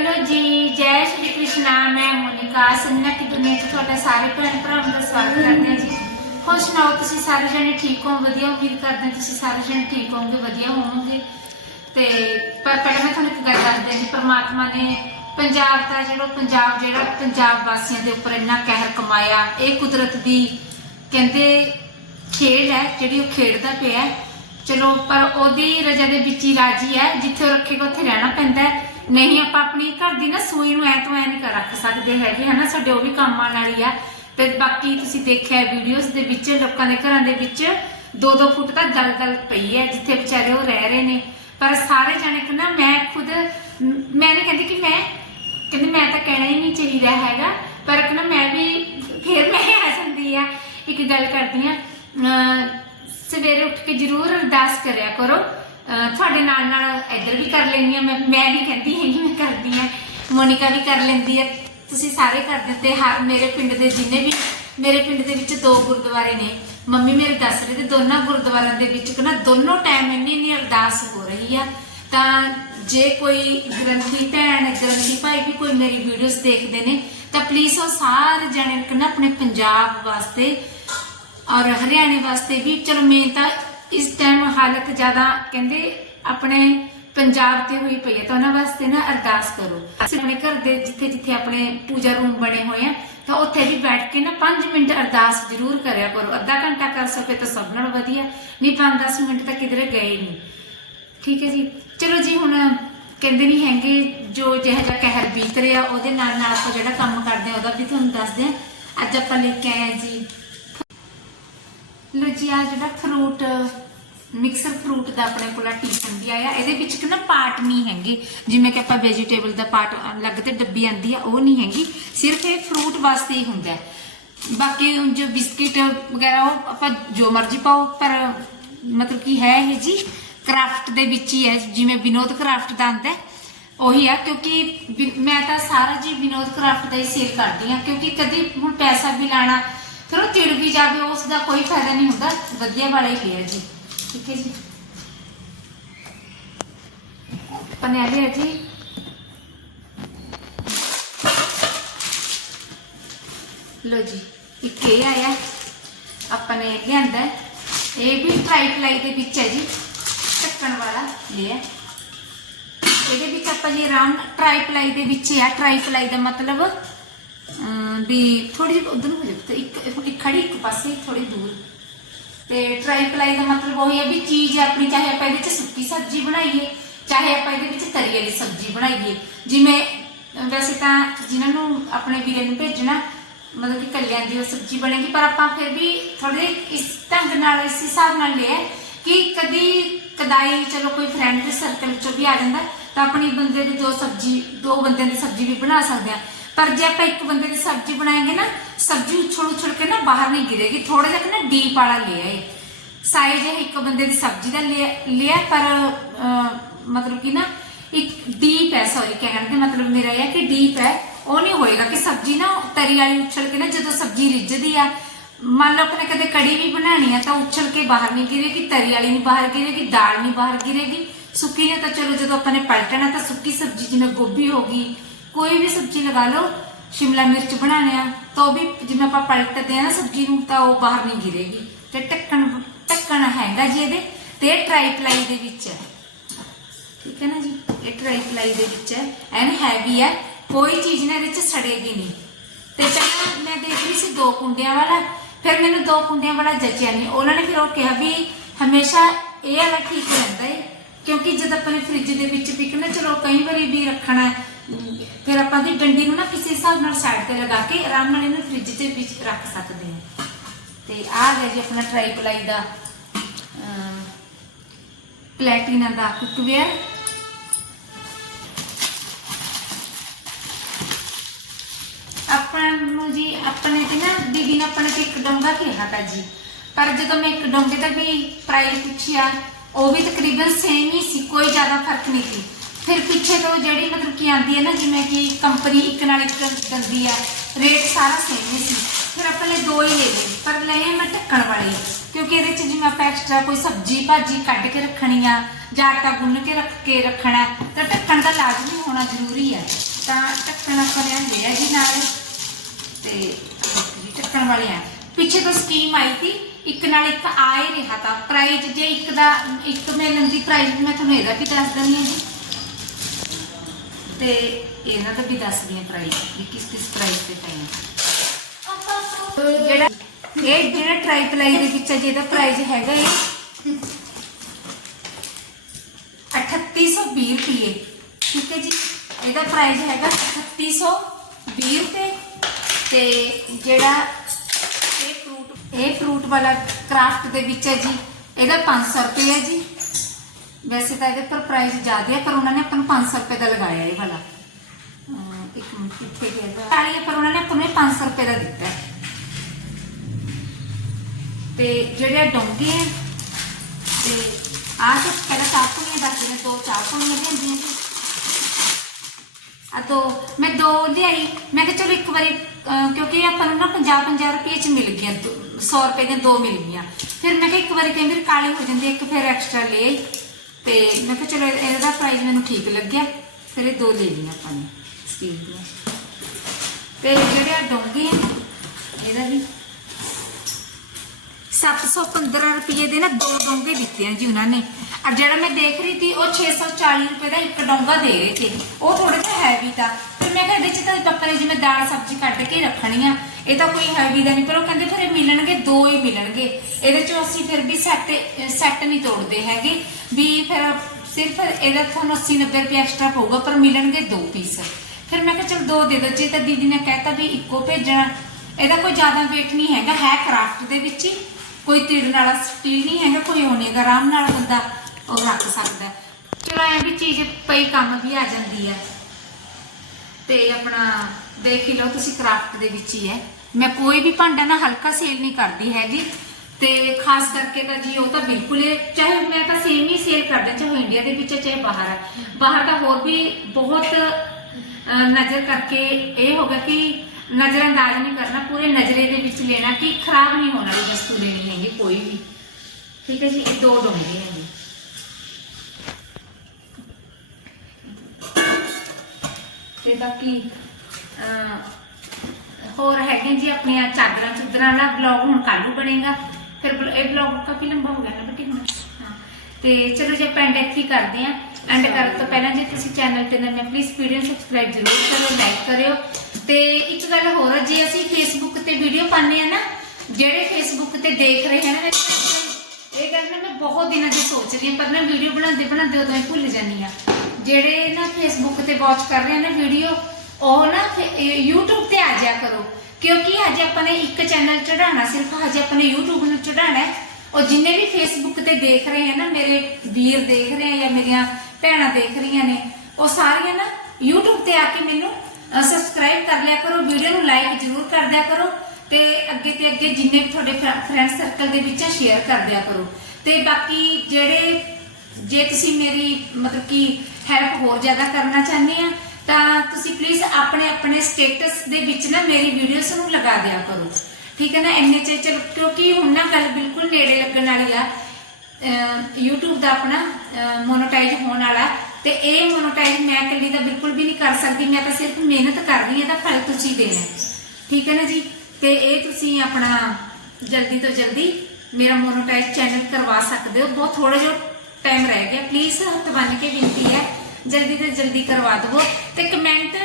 Hello ਜੀ, ਜੈ ਸ਼੍ਰੀ ਕ੍ਰਿਸ਼ਨਾ ਮੈਂ ਮੋਨਿਕਾ ਸੰਨਾ ਕੀ ਦੁਨੀਆ 'ਚ ਤੁਹਾਡਾ ਸਾਰੇ ਭੈਣ ਭਰਾਵਾਂ ਦਾ ਸਵਾਗਤ ਕਰਦੇ ਹਾਂ ਜੀ। ਹੋਰ ਸੁਣਾਓ, ਤੁਸੀਂ ਸਾਰੇ ਜਣੇ ਠੀਕ ਹੋ? ਵਧੀਆ, ਉਮੀਦ ਕਰਦੇ ਹਾਂ ਤੁਸੀਂ ਸਾਰੇ ਜਣੇ ਠੀਕ ਹੋਵੋਗੇ, ਵਧੀਆ ਹੋਵੋਗੇ। ਤੇ ਪਰ ਪਹਿਲਾਂ ਮੈਂ ਤੁਹਾਨੂੰ ਇੱਕ ਗੱਲ ਦੱਸਦੀ ਹਾਂ ਜੀ, ਪ੍ਰਮਾਤਮਾ ਨੇ ਪੰਜਾਬ ਦਾ ਜਿਹੜਾ, ਪੰਜਾਬ ਜਿਹੜਾ ਪੰਜਾਬ ਵਾਸੀਆਂ ਦੇ ਉੱਪਰ ਇੰਨਾ ਕਹਿਰ ਕਮਾਇਆ, ਇਹ ਕੁਦਰਤ ਦੀ ਕਹਿੰਦੇ ਖੇਡ ਹੈ, ਜਿਹੜੀ ਉਹ ਖੇਡਦਾ ਪਿਆ ਚਲੋ, ਪਰ ਉਹਦੀ ਰਜਾ ਦੇ ਵਿੱਚ ਹੀ ਰਾਜੀ ਹੈ, ਜਿੱਥੇ ਉਹ ਰੱਖੇਗਾ, ਉੱਥੇ ਰਹਿਣਾ ਪੈਂਦਾ ਹੈ। ਨਹੀਂ, ਆਪਾਂ ਆਪਣੀ ਘਰ ਦੀ ਨਾ ਸੂਈ ਨੂੰ ਐ ਤੋਂ ਐ ਨਹੀਂ ਕਰ ਰੱਖ ਸਕਦੇ ਹੈਗੇ, ਹਨਾ? ਸਾਡੇ ਉਹ ਵੀ ਕੰਮ ਆਉਣ ਵਾਲੀ ਆ। ਤੇ ਬਾਕੀ ਤੁਸੀਂ ਦੇਖਿਆ ਵੀਡੀਓਜ਼ ਦੇ ਵਿੱਚ, ਲੋਕਾਂ ਦੇ ਘਰਾਂ ਦੇ ਵਿੱਚ 2-2 ਫੁੱਟ ਤੱਕ ਦਲਦਲ ਪਈ ਹੈ, ਜਿੱਥੇ ਵਿਚਾਰੇ ਉਹ ਰਹਿ ਰਹੇ ਨੇ। ਪਰ ਸਾਰੇ ਜਾਣੇ ਕਿ ਨਾ ਮੈਂ ਖੁਦ, ਮੈਂ ਨਹੀਂ ਕਹਿੰਦੀ ਕਿ ਮੈਂ, ਕਹਿੰਦੀ ਮੈਂ ਤਾਂ ਕਹਿਣਾ ਹੀ ਨਹੀਂ ਚਾਹੀਦਾ ਹੈਗਾ, ਪਰ ਕਿ ਨਾ ਮੈਂ ਵੀ, ਫਿਰ ਮੈਂ ਆ ਜਾਂਦੀ ਆ। ਇੱਕ ਗੱਲ ਕਰਦੀ ਆ ਸਵੇਰੇ ਉੱਠ ਕੇ ਜ਼ਰੂਰ ਅਰਦਾਸ ਕਰਿਆ ਕਰੋ। ਤੁਹਾਡੇ ਨਾਲ ਨਾਲ ਇੱਧਰ ਵੀ ਕਰ ਲੈਂਦੀ ਆ ਮੈਂ ਮੈਂ ਨਹੀਂ ਕਹਿੰਦੀ ਹੈਗੀ, ਮੈਂ ਕਰਦੀ ਆ ਮੋਨਿਕਾ ਵੀ ਕਰ ਲੈਂਦੀ ਆ ਤੁਸੀਂ ਸਾਰੇ ਕਰ ਦਿੱਤੇ ਹਰ ਮੇਰੇ ਪਿੰਡ ਦੇ ਜਿੰਨੇ ਵੀ, ਮੇਰੇ ਪਿੰਡ ਦੇ ਵਿੱਚ ਦੋ ਗੁਰਦੁਆਰੇ ਨੇ। ਮੰਮੀ ਮੇਰੇ ਦੱਸ ਰਹੇ ਤੇ ਦੋਨਾਂ ਗੁਰਦੁਆਰਿਆਂ ਦੇ ਵਿੱਚ ਕਿ ਨਾ ਦੋਨੋਂ ਟਾਈਮ ਇੰਨੀ ਇੰਨੀ ਅਰਦਾਸ ਹੋ ਰਹੀ ਆ। ਤਾਂ ਜੇ ਕੋਈ ਗ੍ਰੰਥੀ ਭੈਣ, ਗ੍ਰੰਥੀ ਭਾਈ ਵੀ ਕੋਈ ਮੇਰੀ ਵੀਡੀਓਜ਼ ਦੇਖਦੇ ਨੇ, ਤਾਂ ਪਲੀਜ਼ ਉਹ ਸਾਰੇ ਜਣੇ ਕਿ ਨਾ ਆਪਣੇ ਪੰਜਾਬ ਵਾਸਤੇ ਔਰ ਹਰਿਆਣੇ ਵਾਸਤੇ ਵੀ। ਚਲੋ ਮੈਂ ਤਾਂ ਇਸ ਟਾਈਮ ਹਾਲਤ ਜ਼ਿਆਦਾ ਕਹਿੰਦੇ ਆਪਣੇ ਪੰਜਾਬ ਤੇ ਹੋਈ ਪਈ ਹੈ ਤਾਂ ਉਹਨਾਂ ਵਾਸਤੇ ਨਾ ਅਰਦਾਸ ਕਰੋ। ਅਸੀਂ ਆਪਣੇ ਘਰ ਦੇ ਜਿੱਥੇ ਜਿੱਥੇ ਆਪਣੇ ਪੂਜਾ ਰੂਮ ਬਣੇ ਹੋਏ ਆ, ਤਾਂ ਉੱਥੇ ਵੀ ਬੈਠ ਕੇ ਨਾ 5 ਮਿੰਟ ਅਰਦਾਸ ਜ਼ਰੂਰ ਕਰਿਆ ਕਰੋ। ਅੱਧਾ ਘੰਟਾ ਕਰ ਸਕੇ ਤਾਂ ਸਭ ਨਾਲ ਵਧੀਆ, ਨਹੀਂ 5-10 ਮਿੰਟ ਤਾਂ ਕਿਧਰੇ ਗਏ ਨਹੀਂ। ਠੀਕ ਹੈ ਜੀ। ਚਲੋ ਜੀ, ਹੁਣ ਕਹਿੰਦੇ ਨਹੀਂ ਹੈਗੇ ਜੋ ਜਿਹੜਾ ਜਿਹਾ ਕਹਿਰ ਬੀਤ ਰਿਹਾ, ਉਹਦੇ ਨਾਲ ਨਾਲ ਆਪਾਂ ਜਿਹੜਾ ਕੰਮ ਕਰਦੇ ਆ, ਉਹਦਾ ਵੀ ਤੁਹਾਨੂੰ ਦੱਸਦੇ ਆ। ਅੱਜ ਆਪਾਂ ਲੈ ਕੇ ਆਏ ਜੀ ਲੋ ਜੀ ਆ ਜਿਹੜਾ ਫਰੂਟ ਮਿਕਸਰ ਫਰੂਟ ਦਾ ਆਪਣੇ ਕੋਲ ਟੀਸਨ ਵੀ ਆਇਆ। ਇਹਦੇ ਵਿੱਚ ਕਿ ਨਾ ਪਾਰਟ ਨਹੀਂ ਹੈਗੇ। ਜਿਵੇਂ ਕਿ ਆਪਾਂ ਵੈਜੀਟੇਬਲ ਦਾ ਪਾਰਟ ਅਲੱਗ ਤੇ ਡੱਬੀ ਆਂਦੀ ਆ, ਉਹ ਨਹੀਂ ਹੈਗੀ। ਸਿਰਫ ਇਹ ਫਰੂਟ ਵਾਸਤੇ ਹੀ ਹੁੰਦਾ ਹੈ। ਬਾਕੀ ਜੋ ਬਿਸਕਿਟ ਵਗੈਰਾ, ਉਹ ਆਪਾਂ ਜੋ ਮਰਜ਼ੀ ਪਾਓ, ਪਰ ਮਤਲਬ ਕਿ ਹੈ ਇਹ ਜੀ ਕਰਾਫਟ ਦੇ ਵਿੱਚ ਹੀ ਹੈ। ਜਿਵੇਂ ਵਿਨੋਦ ਕਰਾਫਟ ਦਾ ਆਂਦਾ ਉਹੀ ਆ। ਕਿਉਂਕਿ ਵਿ- ਮੈਂ ਤਾਂ ਸਾਰਾ ਜੀ ਵਿਨੋਦ ਕਰਾਫਟ ਦਾ ਹੀ ਸੇਲ ਕਰਦੀ ਆ ਕਿਉਂਕਿ ਕਦੀ ਹੁਣ ਪੈਸਾ ਵੀ ਲਾਣਾ ਫਿਰ ਉਹ ਚਿੜ ਵੀ ਜਾਵੇ, ਉਸ ਦਾ ਕੋਈ ਫਾਇਦਾ ਨਹੀਂ ਹੁੰਦਾ। ਵਧੀਆ ਵਾਲਾ ਹੀ ਲਿਆ ਜੀ। ਠੀਕ ਹੈ ਜੀ। ਪਨੇ ਲਿਆ ਜੀ। ਲੋ ਜੀ, ਇੱਕ ਇਹ ਆਇਆ। ਆਪਾਂ ਨੇ ਲਿਆਂਦਾ। ਇਹ ਵੀ ਟ੍ਰਾਈਪਲਾਈ ਦੇ ਵਿੱਚ ਹੈ ਜੀ। ਢੱਕਣ ਵਾਲਾ ਇਹ ਹੈ। ਇਹਦੇ ਵਿੱਚ ਆਪਾਂ ਜੀ ਆਰਾਮ ਟ੍ਰਾਈਪਲਾਈ ਦੇ ਵਿੱਚ ਹੈ ਟ੍ਰਾਈਪਲਾਈ ਦਾ ਮਤਲਬ ਵੀ ਥੋੜੀ ਜਿਹੀ ਉਧਰ ਨੂੰ ਹੋ ਜਾਵੇ, ਤੇ ਇੱਕ ਇੱਕ ਖੜੀ ਇੱਕ ਪਾਸੇ ਥੋੜੀ ਦੂਰ। ਤੇ ਟ੍ਰਾਈਪਲਾਈ ਦਾ ਮਤਲਬ ਉਹ ਹੈ ਵੀ ਚੀਜ਼ ਆਪਣੀ, ਚਾਹੇ ਆਪਾਂ ਇਹਦੇ ਵਿੱਚ ਸੁੱਕੀ ਸਬਜ਼ੀ ਬਣਾਈਏ, ਚਾਹੇ ਆਪਾਂ ਇਹਦੇ ਵਿੱਚ ਤਰੀ ਵਾਲੀ ਸਬਜ਼ੀ ਬਣਾਈਏ। ਜਿਵੇਂ, ਵੈਸੇ ਤਾਂ ਜਿਨ੍ਹਾਂ ਨੂੰ ਆਪਣੇ ਵੀਰੇ ਨੂੰ ਭੇਜਣਾ, ਮਤਲਬ ਕਿ ਕੱਲਿਆਂ ਦੀ ਉਹ ਸਬਜ਼ੀ ਬਣੇਗੀ, ਪਰ ਆਪਾਂ ਫਿਰ ਵੀ ਥੋੜੇ ਇਸ ਢੰਗ ਨਾਲ, ਇਸ ਹਿਸਾਬ ਨਾਲ ਲਿਆ ਕਿ ਕਦੀ ਕਦਾਈ ਚਲੋ ਕੋਈ ਫਰੈਂਡ ਦੇ ਸਰਕਲ ਚੋਂ ਵੀ ਆ ਜਾਂਦਾ, ਤਾਂ ਆਪਣੀ ਬੰਦੇ ਦੀ ਦੋ ਸਬਜ਼ੀ, ਦੋ ਬੰਦਿਆਂ ਦੀ ਸਬਜ਼ੀ ਵੀ ਬਣਾ ਸਕਦੇ ਆ ਪਰ ਜੇ ਆਪਾਂ ਇੱਕ ਬੰਦੇ ਦੀ ਸਬਜ਼ੀ ਬਣਾਏਂਗੇ ਨਾ, ਸਬਜ਼ੀ ਉਛਲ ਉਛਲ ਕੇ ਨਾ ਬਾਹਰ ਨਹੀਂ ਗਿਰੇਗੀ ਥੋੜਾ ਜਿਹਾ ਨਾ ਡੀਪ ਵਾਲਾ ਲਿਆ ਏ ਸਾਈਜ਼ ਇਹ ਇੱਕ ਬੰਦੇ ਦੀ ਸਬਜ਼ੀ ਦਾ ਲਿਆ ਪਰ ਮਤਲਬ ਕਿ ਨਾ ਇੱਕ ਡੀਪ ਹੈ ਸੌਰੀ ਕਹਿਣ ਦਾ ਮਤਲਬ ਮੇਰਾ ਇਹ ਹੈ ਕਿ ਡੀਪ ਹੈ। ਉਹ ਨਹੀਂ ਹੋਏਗਾ ਕਿ ਸਬਜ਼ੀ ਨਾ ਤਰੀ ਵਾਲੀ ਉਛਲ ਕੇ ਨਾ ਜਦੋਂ ਸਬਜ਼ੀ ਰਿੱਝਦੀ ਆ, ਮੰਨ ਲਓ ਆਪਣੇ ਕਦੇ ਕੜੀ ਵੀ ਬਣਾਣੀ ਆ ਤਾਂ ਉਛਲ ਕੇ ਬਾਹਰ ਨਹੀਂ ਗਿਰੇਗੀ, ਤਰੀ ਵਾਲੀ ਨਹੀਂ ਬਾਹਰ ਗਿਰੇਗੀ, ਦਾਲ ਨਹੀਂ ਬਾਹਰ ਗਿਰੇਗੀ। ਸੁੱਕੀ ਨੇ ਤਾਂ ਚਲੋ ਜਦੋਂ ਆਪਾਂ ਨੇ ਪਲਟਣਾ ਤਾਂ ਸੁੱਕੀ ਸਬਜ਼ੀ ਜਿਵੇਂ ਗੋਭੀ ਹੋ ਗਈ ਕੋਈ ਵੀ ਸਬਜ਼ੀ ਲਗਾ ਲਓ ਸ਼ਿਮਲਾ ਮਿਰਚ ਬਣਾਣੇ ਆ ਤਾਂ ਉਹ ਵੀ ਜਿਵੇਂ ਆਪਾਂ ਪਲਟਦੇ ਆ ਨਾ ਸਬਜ਼ੀ ਨੂੰ ਤਾਂ ਉਹ ਬਾਹਰ ਨਹੀਂ ਗਿਰੇਗੀ। ਤੇ ਢੱਕਣ ਢੱਕਣ ਹੈਗਾ ਜੀ ਇਹਦੇ ਤੇ ਇਹ ਟ੍ਰਾਈਪਲਾਈ ਦੇ ਵਿੱਚ ਹੈ। ਠੀਕ ਹੈ ਨਾ ਜੀ? ਇਹ ਟਰਾਈ ਪਲਾਈ ਦੇ ਵਿੱਚ ਹੈ। ਐਨ ਹੈਵੀ ਹੈ ਕੋਈ ਚੀਜ਼ ਨਾ ਇਹਦੇ ਚ ਸੜੇਗੀ ਨਹੀਂ। ਤੇ ਪਹਿਲਾਂ ਮੈਂ ਦੇਖ ਰਹੀ ਸੀ ਦੋ ਕੁੰਡਿਆਂ ਵਾਲਾ ਫਿਰ ਮੈਨੂੰ ਦੋ ਕੁੰਡਿਆਂ ਵਾਲਾ ਜਚਿਆ ਨਹੀਂ। ਉਹਨਾਂ ਨੇ ਫਿਰ ਉਹ ਕਿਹਾ ਵੀ ਹਮੇਸ਼ਾ ਇਹ ਵਾਲਾ ਠੀਕ ਰਹਿੰਦਾ ਹੈ ਕਿਉਂਕਿ ਜਦ ਆਪਾਂ ਨੇ ਫ੍ਰਿਜ ਦੇ ਵਿੱਚ ਪਿਕਣਾ ਚਲੋ ਕਈ ਵਾਰੀ ਵੀ ਰੱਖਣਾ ਹੈ, ਫਿਰ ਆਪਾਂ ਦੀ ਡੰਡੀ ਨੂੰ ਨਾ ਕਿਸੇ ਹਿਸਾਬ ਨਾਲ ਸਾਈਡ ਤੇ ਲਗਾ ਕੇ ਆਰਾਮ ਨਾਲ ਇਹਨੂੰ ਫ੍ਰਿਜ ਦੇ ਵਿੱਚ ਰੱਖ ਸਕਦੇ ਹਾਂ। ਤੇ ਆ ਗਿਆ ਜੀ ਆਪਣਾ ਟ੍ਰਾਈਪਲਾਈ ਦਾ ਪਲੈਟੀਨਾ ਦਾ ਕੁੱਕਵੇਅਰ ਆਪਾਂ ਨੂੰ ਜੀ, ਆਪਣੇ ਤੇ ਨਾ ਦੀਦੀ ਨੇ ਆਪਣੇ ਤੇ ਇੱਕ ਡੋਂਗਾ ਕਿਹਾ ਤਾ ਜੀ। ਪਰ ਜਦੋਂ ਮੈਂ ਇੱਕ ਡੋਂਗੇ ਦਾ ਵੀ ਪ੍ਰਾਈਸ ਪੁੱਛਿਆ, ਉਹ ਵੀ ਤਕਰੀਬਨ ਸੇਮ ਹੀ ਸੀ, ਕੋਈ ਜ਼ਿਆਦਾ ਫ਼ਰਕ ਨਹੀਂ ਸੀ। ਫਿਰ ਪਿੱਛੇ ਤੋਂ ਜਿਹੜੀ ਮਤਲਬ ਕਿ ਆਂਦੀ ਹੈ ਨਾ, ਜਿਵੇਂ ਕਿ ਕੰਪਨੀ ਇੱਕ ਨਾਲ ਇੱਕ ਦਿੰਦੀ ਹੈ ਰੇਟ ਸਾਰਾ ਸੇਮ ਹੀ ਸੀ। ਫਿਰ ਆਪਾਂ ਨੇ ਦੋ ਹੀ ਲੈ ਲਏ, ਪਰ ਲਏ ਮੈਂ ਢੱਕਣ ਵਾਲੇ ਕਿਉਂਕਿ ਇਹਦੇ ਚ ਜਿਵੇਂ ਆਪਾਂ ਐਕਸਟਰਾ ਕੋਈ ਸਬਜ਼ੀ ਭਾਜੀ ਕੱਢ ਕੇ ਰੱਖਣੀ ਆ, ਜਾਂ ਆਟਾ ਗੁੰਨ ਕੇ ਰੱਖ ਕੇ ਰੱਖਣਾ, ਤਾਂ ਢੱਕਣ ਦਾ ਲਾਜ਼ਮੀ ਹੋਣਾ ਜ਼ਰੂਰੀ ਹੈ ਤਾਂ ਢੱਕਣ ਆਪਾਂ ਨੇ ਲਿਆ ਜੀ ਨਾਲ। ਤੇ ਢੱਕਣ ਵਾਲੇ ਆ। ਪਿੱਛੇ ਤੋਂ ਸਕੀਮ ਆਈ ਸੀ, ਇੱਕ ਨਾਲ ਇੱਕ ਆ ਹੀ ਰਿਹਾ ਤਾਂ। ਪ੍ਰਾਈਜ਼ ਜੇ ਇੱਕ ਦਾ, ਇੱਕ ਮਿਲਣ ਦੀ ਪ੍ਰਾਈਜ਼ ਮੈਂ ਤੁਹਾਨੂੰ ਇਹਦਾ ਵੀ ਦੱਸ ਦਿੰਦੀ ਹਾਂ ਜੀ। ਤੇ ਇਹਨਾਂ ਦਾ ਵੀ ਦੱਸਦੀ ਹਾਂ ਪ੍ਰਾਈਸ ਵੀ ਕਿਸ ਕਿਸ ਪ੍ਰਾਈਸ ਤੇ ਪਏ ਆ ਜਿਹੜਾ ਇਹ ਜਿਹੜਾ ਟਰਾਈ ਟ੍ਰਾਈਪਲਾਈ ਦੇ ਵਿੱਚ ਹੈ ਜਿਹਦਾ ਪ੍ਰਾਈਸ ਹੈਗਾ ਇਹ 3820 ਰੁਪਏ। ਠੀਕ ਹੈ ਜੀ? ਇਹਦਾ ਪ੍ਰਾਈਸ ਹੈਗਾ 3820 ਰੁਪਏ ਤੇ ਜਿਹੜਾ ਇਹ ਫਰੂਟ ਇਹ ਫਰੂਟ ਵਾਲਾ ਕਰਾਫਟ ਦੇ ਵਿੱਚ ਹੈ ਜੀ, ਇਹਦਾ 500 ਰੁਪਏ ਹੈ ਜੀ। ਵੈਸੇ ਤਾਂ ਇਹਦੇ ਪਰ ਪ੍ਰਾਈਸ ਜ਼ਿਆਦਾ ਹੈ ਪਰ ਉਹਨਾਂ ਨੇ ਆਪਾਂ ਨੂੰ 500 ਰੁਪਏ ਦਾ ਲਗਾਇਆ ਇਹ ਵਾਲਾ। ਅਮ ਇੱਕ ਮਿੰਟ ਕਿੱਥੇ ਗਿਆ ਇਹਦਾ? 40 ਹੈ ਪਰ ਉਹਨਾਂ ਨੇ ਆਪਾਂ ਨੂੰ 500 ਰੁਪਏ ਦਾ ਦਿੱਤਾ ਤੇ ਜਿਹੜੇ ਡੋਂਗੇ ਹੈ ਤੇ ਆਹ ਤਾਂ ਪਹਿਲਾਂ ਚਾਕੂਆਂ ਦੱਸਦੇ ਨੇ ਦੋ ਚਾਕੂਆਂ ਲਿਆਂਦੀਆਂ ਜੀ ਆ ਦੋ ਮੈਂ ਦੋ ਲਿਆਈ। ਮੈਂ ਕਿਹਾ ਚਲੋ ਇੱਕ ਵਾਰੀ ਕਿਉਂਕਿ ਆਪਾਂ ਨੂੰ ਨਾ 50 50 ਰੁਪਏ ਚ ਮਿਲ ਗਈਆਂ 100 ਰੁਪਏ ਦੀਆਂ ਦੋ ਮਿਲ ਗਈਆਂ। ਫਿਰ ਮੈਂ ਕਿਹਾ ਇੱਕ ਵਾਰੀ ਕਹਿੰਦੇ ਕਾਲੇ ਹੋ ਜਾਂਦੇ ਹੈ, ਇੱਕ ਫਿਰ ਐਕਸਟਰਾ ਲੈ ਤੇ ਮੈਂ ਕਿਹਾ ਚਲੋ ਇਹਦਾ ਪ੍ਰਾਈਸ ਮੈਨੂੰ ਠੀਕ ਲੱਗਿਆ, ਫਿਰ ਇਹ ਦੋ ਲੈ ਲਈਆਂ ਆਪਾਂ ਨੇ ਸਟੀਲ ਦੀਆਂ। ਤੇ ਜਿਹੜੇ ਆ ਡੋਂਗੇ ਆ ਇਹਦਾ ਵੀ 715 ਰੁਪਏ ਦੇ ਨਾ ਦੋ ਡੋਂਗੇ ਦਿੱਤੇ ਆ ਜੀ ਉਹਨਾਂ ਨੇ। ਔਰ ਜਿਹੜਾ ਮੈਂ ਦੇਖ ਰਹੀ ਸੀ, ਉਹ 640 ਰੁਪਏ ਦਾ ਇੱਕ ਡੋਂਗਾ ਦੇ ਰਹੇ ਸੀ। ਉਹ ਥੋੜਾ ਜਿਹਾ ਹੈਵੀ ਤਾਂ। ਫਿਰ ਮੈਂ ਕਿਹਾ ਇਹਦੇ ਚ ਤਾਂ ਆਪਾਂ ਨੇ ਜਿਵੇਂ ਦਾਲ ਸਬਜ਼ੀ ਕੱਢ ਕੇ ਰੱਖਣੀ ਆ, ਇਹ ਤਾਂ ਕੋਈ ਹੈਵੀ ਦਾ ਨਹੀਂ, ਪਰ ਉਹ ਕਹਿੰਦੇ ਫਿਰ ਇਹ ਮਿਲਣਗੇ, ਦੋ ਹੀ ਮਿਲਣਗੇ। ਇਹਦੇ ਚੋਂ ਅਸੀਂ ਫਿਰ ਵੀ ਸੈੱਟ ਸੈੱਟ ਨਹੀਂ ਤੋੜਦੇ ਹੈਗੇ। ਵੀ ਫਿਰ ਸਿਰਫ ਇਹਦਾ ਤੁਹਾਨੂੰ 80 90 ਰੁਪਏ ਐਕਸਟਰਾ ਪਊਗਾ, ਪਰ ਮਿਲਣਗੇ ਦੋ ਪੀਸ ਫਿਰ ਮੈਂ ਕਿਹਾ ਚਲ ਦੋ ਦੇ ਦਿਓ। ਜੇ ਤਾਂ ਦੀਦੀ ਨੇ ਕਹਿਤਾ ਵੀ ਇੱਕੋ ਭੇਜਣਾ, ਇਹਦਾ ਕੋਈ ਜ਼ਿਆਦਾ weight ਨਹੀਂ ਹੈਗਾ, ਹੈ ਕਰਾਫਟ ਦੇ ਵਿੱਚ ਹੀ। ਕੋਈ ਤਿੜਨ ਵਾਲਾ ਸਟੀਲ ਨਹੀਂ ਹੈਗਾ, ਕੋਈ ਹੋਣੇ ਆਰਾਮ ਨਾਲ ਬੰਦਾ ਉਹ ਰੱਖ ਸਕਦਾ। ਚਲੋ ਐ ਵੀ ਚੀਜ਼ ਪਈ ਕੰਮ ਵੀ ਆ ਜਾਂਦੀ ਹੈ ਤੇ ਆਪਣਾ ਦੇਖ ਹੀ ਲਓ ਤੁਸੀਂ ਕਰਾਫਟ ਦੇ ਵਿੱਚ ਹੀ ਹੈ। ਮੈਂ ਕੋਈ ਵੀ ਭਾਂਡਾ ਨਾ ਹਲਕਾ ਸੇਲ ਨਹੀਂ ਕਰਦੀ ਹੈਗੀ। ਤੇ ਖਾਸ ਕਰਕੇ ਤਾਂ ਜੀ ਉਹ ਤਾਂ ਬਿਲਕੁਲ ਹੀ ਚਾਹੇ ਮੈਂ ਤਾਂ ਸੇਮ ਹੀ ਸੇਲ ਕਰਦਾ ਚਾਹੇ ਇੰਡੀਆ ਦੇ ਵਿੱਚ ਹੈ, ਚਾਹੇ ਬਾਹਰ ਹੈ। ਬਾਹਰ ਤਾਂ ਹੋਰ ਵੀ ਬਹੁਤ ਅਹ, ਨਜ਼ਰ ਕਰਕੇ ਇਹ ਹੋਗਾ ਕਿ ਨਜ਼ਰਅੰਦਾਜ਼ ਨਹੀਂ ਕਰਨਾ ਪੂਰੇ ਨਜ਼ਰੇ ਦੇ ਵਿੱਚ ਲੈਣਾ ਕਿ ਖਰਾਬ ਨਹੀਂ ਹੋਣ ਵਾਲੀ ਵਸਤੂ ਲੈਣੀ ਹੈਗੀ ਕੋਈ ਵੀ। ਠੀਕ ਹੈ ਜੀ ਇਹ ਦੋ ਡੋਂਗੇ ਹੈ ਜੀ। ਤੇ ਬਾਕੀ ਅਹ, ਹੋਰ ਹੈਗੇ ਜੀ ਆਪਣੀਆਂ ਚਾਦਰਾਂ ਚੁਦਰਾਂ ਦਾ ਬਲੌਗ ਹੁਣ ਕੱਲ੍ਹ ਨੂੰ ਬਣੇਗਾ। ਫਿਰ ਇਹ ਬਲੌਗ ਕਾਫੀ ਲੰਬਾ ਹੋ ਗਿਆ ਨਾ ਬੇਟੀ ਹੁਣ ਹਾਂ। ਤੇ ਚਲੋ ਜੇ ਆਪਾਂ ਐਂਡ ਇੱਥੇ ਕਰਦੇ ਆਂ ਐਂਡ ਕਰਨ ਤੋਂ ਪਹਿਲਾਂ ਜੇ ਤੁਸੀਂ ਚੈਨਲ ਤੇ ਨਵੇਂ ਪਲੀਜ਼ ਵੀਡੀਓ ਸਬਸਕ੍ਰਾਈਬ ਜ਼ਰੂਰ ਕਰੋ ਲਾਈਕ ਕਰਿਓ। ਤੇ ਇੱਕ ਗੱਲ ਹੋਰ ਹੈ, ਜੇ ਅਸੀਂ ਫੇਸਬੁੱਕ ਤੇ ਵੀਡੀਓ ਪਾਉਂਦੇ ਆ ਨਾ ਜਿਹੜੇ ਫੇਸਬੁੱਕ ਤੇ ਦੇਖ ਰਹੇ ਹਨ ਇਹ ਗੱਲ ਨਾ ਮੈਂ ਬਹੁਤ ਦਿਨਾਂ ਦੀ ਸੋਚ ਰਹੀ ਹਾਂ ਪਰ ਨਾ ਵੀਡੀਓ ਬਣਾਉਂਦੇ ਬਣਾਉਂਦੇ ਉਦੋਂ ਹੀ ਭੁੱਲ ਜਾਂਦੀ ਆ ਜਿਹੜੇ ਨਾ ਫੇਸਬੁੱਕ ਤੇ ਵਾਚ ਕਰ ਰਹੇ ਆ ਨਾ ਵੀਡੀਓ ਉਹ ਨਾ ਫੇ- YouTube ਤੇ ਆ ਜਾਇਆ ਕਰੋ। ਕਿਉਂਕਿ ਅੱਜ ਆਪਾਂ ਨੇ ਇੱਕ ਚੈਨਲ ਚੜਾਉਣਾ ਸਿਰਫ ਹਜੇ ਆਪਾਂ ਨੇ YouTube ਨੂੰ ਚੜਾਉਣਾ ਹੈ। ਉਹ ਜਿੰਨੇ ਵੀ ਫੇਸਬੁੱਕ ਤੇ ਦੇਖ ਰਹੇ ਹੈ ਨਾ, ਮੇਰੇ ਵੀਰ ਦੇਖ ਰਹੇ ਆ ਜਾਂ ਮੇਰੀਆਂ ਭੈਣਾਂ ਦੇਖ ਰਹੀਆਂ ਨੇ, ਉਹ ਸਾਰੀਆਂ ਨਾ YouTube ਤੇ ਆ ਕੇ ਮੈਨੂੰ ਸਬਸਕ੍ਰਾਈਬ ਕਰ ਲਿਆ ਕਰੋ ਵੀਡੀਓ ਨੂੰ ਲਾਈਕ ਜ਼ਰੂਰ ਕਰ ਦਿਆ ਕਰੋ ਤੇ ਅੱਗੇ ਤੇ ਅੱਗੇ ਜਿੰਨੇ ਵੀ ਤੁਹਾਡੇ ਫਰੈਂਡ ਸਰਕਲ ਦੇ ਵਿੱਚ ਸ਼ੇਅਰ ਕਰ ਦਿਆ ਕਰੋ। ਤੇ ਬਾਕੀ ਜਿਹੜੇ, ਜੇ ਤੁਸੀਂ ਮੇਰੀ ਮਤਲਬ ਕਿ ਹੈਲਪ ਹੋਰ ਜ਼ਿਆਦਾ ਕਰਨਾ ਚਾਹੁੰਦੇ ਆ ਤਾਂ ਤੁਸੀਂ ਪਲੀਜ਼ ਆਪਣੇ ਆਪਣੇ ਸਟੇਟਸ ਦੇ ਵਿੱਚ ਨਾ ਮੇਰੀ ਵੀਡੀਓਜ਼ ਨੂੰ ਲਗਾ ਦਿਆ ਕਰੋ। ਠੀਕ ਹੈ ਨਾ? ਇੰਨੇ ਚ ਚਲ, ਕਿਉਂਕਿ ਹੁਣ ਨਾ ਗੱਲ ਬਿਲਕੁਲ ਨੇੜੇ ਲੱਗਣ ਵਾਲੀ ਆ। ਅਹ YouTube ਦਾ ਆਪਣਾ ਮੋਨੋਟਾਈਜ਼ ਹੋਣ ਵਾਲਾ। ਤੇ ਇਹ ਮੋਨੋਟਾਈਜ਼ ਮੈਂ ਇਕੱਲੀ ਦਾ ਬਿਲਕੁਲ ਵੀ ਨਹੀਂ ਕਰ ਸਕਦੀ। ਮੈਂ ਤਾਂ ਸਿਰਫ ਮਿਹਨਤ ਕਰ ਰਹੀ ਹਾਂ ਤਾਂ ਫਲ ਤੁਸੀਂ ਦੇਣਾ ਠੀਕ ਹੈ ਨਾ ਜੀ? ਤੇ ਇਹ ਤੁਸੀਂ ਆਪਣਾ ਜਲਦੀ ਤੋਂ ਜਲਦੀ ਮੇਰਾ ਮੋਨੋਟਾਈਜ਼ ਚੈਨਲ ਕਰਵਾ ਸਕਦੇ ਹੋ। ਬਹੁਤ ਥੋੜਾ ਜਿਹਾ ਟਾਈਮ ਰਹਿ ਗਿਆ। ਪਲੀਜ਼ ਹੱਥ ਬੰਨ ਕੇ ਬੇਨਤੀ ਹੈ ਜਲਦੀ ਤੋਂ ਜਲਦੀ ਕਰਵਾ ਦਿਵੋ ਤੇ ਕਮੈਂਟ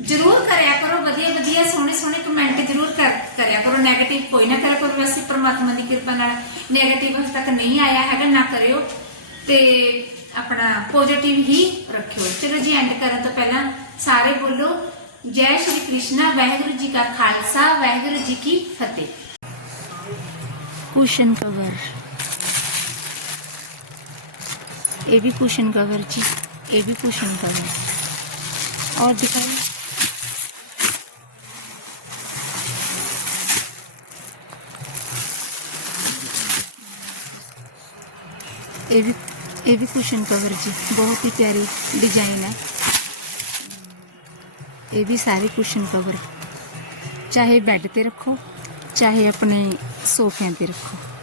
ਜ਼ਰੂਰ ਕਰਿਆ ਕਰੋ, ਵਧੀਆ ਵਧੀਆ, ਸੋਹਣੇ ਸੋਹਣੇ ਕਮੈਂਟ ਜ਼ਰੂਰ ਕਰਿਆ ਕਰੋ। 네ਗੇਟਿਵ ਕੋਈ ਨਾ ਕਰਿਆ ਕਰੋ, ਵੈਸੇ ਪਰਮਾਤਮਾ ਦੀ ਕਿਰਪਾ ਨਾਲ 네ਗੇਟਿਵ ਹਜੇ ਤੱਕ ਨਹੀਂ ਆਇਆ ਹੈਗਾ, ਨਾ ਕਰਿਓ। ਤੇ ਆਪਣਾ ਪੋਜ਼ਿਟਿਵ ਹੀ ਰੱਖਿਓ। ਚਲੋ ਜੀ ਐਂਡ ਕਰਨ ਤੋਂ ਪਹਿਲਾਂ ਸਾਰੇ ਬੋਲੋ, ਜੈ ਸ਼੍ਰੀ ਕ੍ਰਿਸ਼ਨਾ, ਵਾਹਿਗੁਰੂ ਜੀ ਕਾ ਖਾਲਸਾ, ਵਾਹਿਗੁਰੂ ਜੀ ਕੀ ਫਤਿਹ। ਕੁਸ਼ਨ ਕਵਰ ਇਹ ਵੀ ਕੁਸ਼ਨ ਕਵਰ ਜੀ ये भी कुछ कुशन कवर और दिखाइए। ये भी ये भी कुशन कवर जी। बहुत ही प्यारी डिज़ाइन है। ये भी सारे कुशन कवर चाहे बेड पे रखो, चाहे अपने सोफे पे रखो।